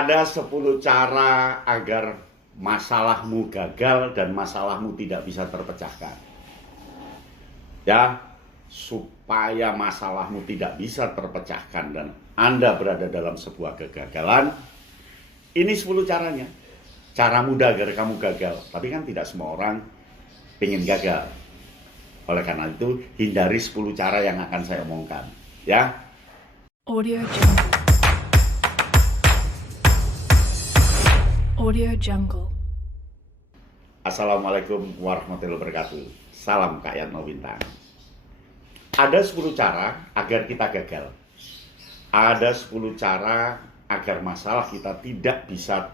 Ada 10 cara agar masalahmu gagal dan masalahmu tidak bisa terpecahkan. Ya, supaya masalahmu tidak bisa terpecahkan dan Anda berada dalam sebuah kegagalan, ini 10 caranya. Cara mudah agar kamu gagal, tapi kan tidak semua orang ingin gagal. Oleh karena itu, hindari 10 cara yang akan saya omongkan. Ya. Audio Jungle. Audio Jungle. Assalamualaikum warahmatullahi wabarakatuh. Salam Kak Yatno Bintang. Ada 10 cara agar kita gagal. Ada 10 cara agar masalah kita tidak bisa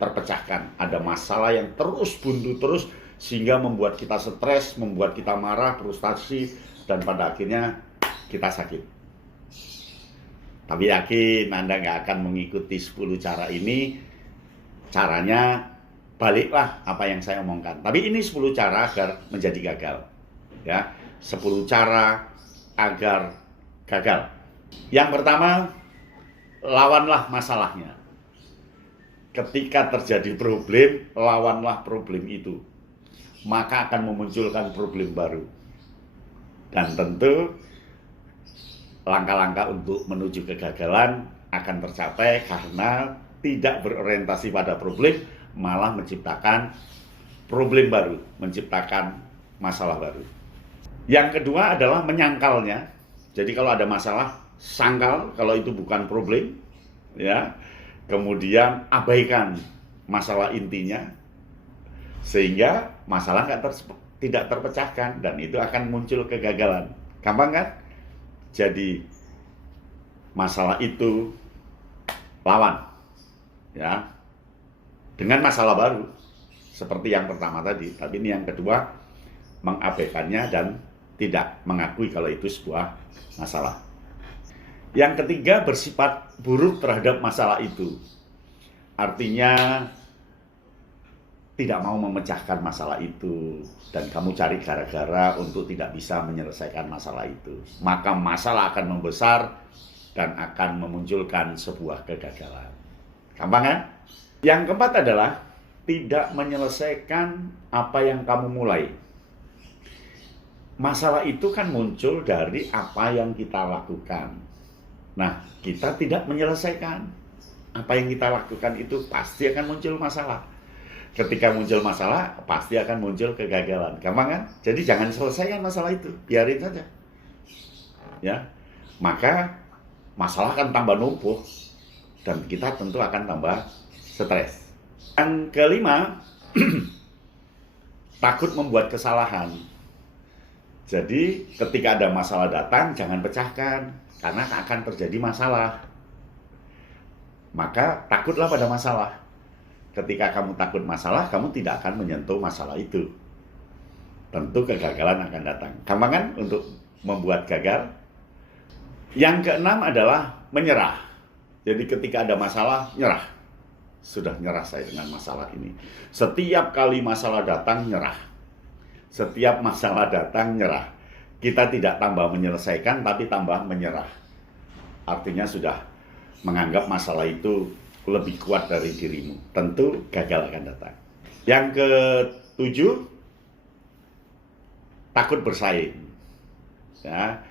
terpecahkan. Ada masalah yang terus buntu terus sehingga membuat kita stres, membuat kita marah, frustasi, dan pada akhirnya kita sakit. Tapi yakin Anda nggak akan mengikuti 10 cara ini. Caranya baliklah apa yang saya omongkan. Tapi ini 10 cara agar menjadi gagal. Ya, 10 cara agar gagal. Yang pertama, lawanlah masalahnya. Ketika terjadi problem, lawanlah problem itu. Maka akan memunculkan problem baru. Dan tentu langkah-langkah untuk menuju kegagalan akan tercapai karena tidak berorientasi pada problem, malah menciptakan problem baru, menciptakan masalah baru. Yang kedua adalah menyangkalnya. Jadi kalau ada masalah, sangkal kalau itu bukan problem, ya. Kemudian abaikan masalah intinya, sehingga masalah tidak terpecahkan dan itu akan muncul kegagalan. Gampang kan? Jadi masalah itu lawan, ya, dengan masalah baru seperti yang pertama tadi. Tapi ini yang kedua, mengabaikannya dan tidak mengakui kalau itu sebuah masalah. Yang ketiga, bersifat buruk terhadap masalah itu. Artinya tidak mau memecahkan masalah itu dan kamu cari gara-gara untuk tidak bisa menyelesaikan masalah itu. Maka masalah akan membesar dan akan memunculkan sebuah kegagalan. Gampang kan? Yang keempat adalah tidak menyelesaikan apa yang kamu mulai. Masalah itu kan muncul dari apa yang kita lakukan. Nah, kita tidak menyelesaikan apa yang kita lakukan itu pasti akan muncul masalah. Ketika muncul masalah, pasti akan muncul kegagalan. Gampang kan? Jadi jangan selesaikan masalah itu, biarin saja. Ya, maka masalah akan tambah numpuk dan kita tentu akan tambah stres. Yang kelima, takut membuat kesalahan. Jadi ketika ada masalah datang, jangan pecahkan karena akan terjadi masalah. Maka takutlah pada masalah. Ketika kamu takut masalah, kamu tidak akan menyentuh masalah itu. Tentu kegagalan akan datang. Gampang kan untuk membuat gagal? Yang keenam adalah menyerah. Jadi ketika ada masalah, nyerah. Sudah nyerah saya dengan masalah ini. Setiap kali masalah datang, nyerah. Setiap masalah datang, nyerah. Kita tidak tambah menyelesaikan, tapi tambah menyerah. Artinya sudah menganggap masalah itu lebih kuat dari dirimu. Tentu gagal akan datang. Yang ketujuh, takut bersaing. Ya,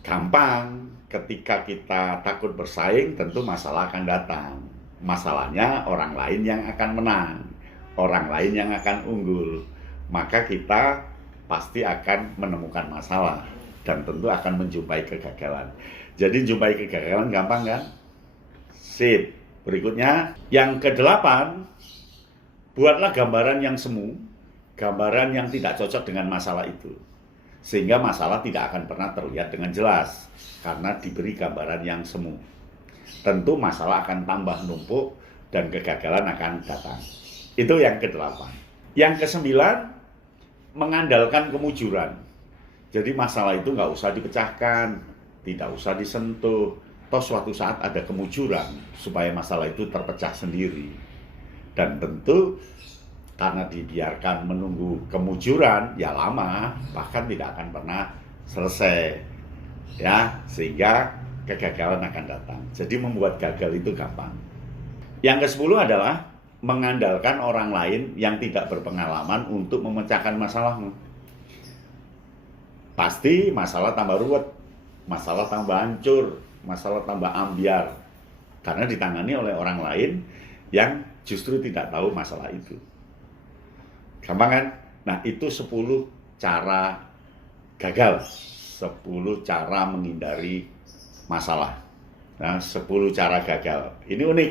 gampang. Ketika kita takut bersaing, tentu masalah akan datang. Masalahnya orang lain yang akan menang, orang lain yang akan unggul. Maka kita pasti akan menemukan masalah dan tentu akan menjumpai kegagalan. Jadi jumpai kegagalan gampang kan? Sip. Berikutnya, yang kedelapan, buatlah gambaran yang semu, gambaran yang tidak cocok dengan masalah itu. Sehingga masalah tidak akan pernah terlihat dengan jelas, karena diberi gambaran yang semu. Tentu masalah akan tambah numpuk dan kegagalan akan datang. Itu yang kedelapan. Yang kesembilan, mengandalkan kemujuran. Jadi masalah itu nggak usah dipecahkan, tidak usah disentuh. Toh suatu saat ada kemujuran supaya masalah itu terpecah sendiri. Dan tentu karena dibiarkan menunggu kemujuran, ya lama, bahkan tidak akan pernah selesai. Ya, sehingga kegagalan akan datang. Jadi membuat gagal itu gampang. Yang ke-10 adalah mengandalkan orang lain yang tidak berpengalaman untuk memecahkan masalahmu. Pasti masalah tambah ruwet, masalah tambah hancur, masalah tambah ambiar. Karena ditangani oleh orang lain yang justru tidak tahu masalah itu. Gampang kan? Nah, itu 10 cara gagal. 10 cara menghindari masalah. Nah, 10 cara gagal. Ini unik.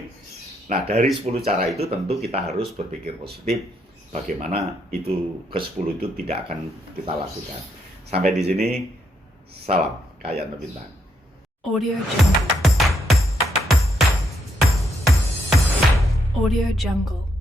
Nah, dari 10 cara itu tentu kita harus berpikir positif. Bagaimana itu ke-10 itu tidak akan kita lakukan. Sampai di sini, salam Kayan Bintang. Audio Jungle. Audio Jungle.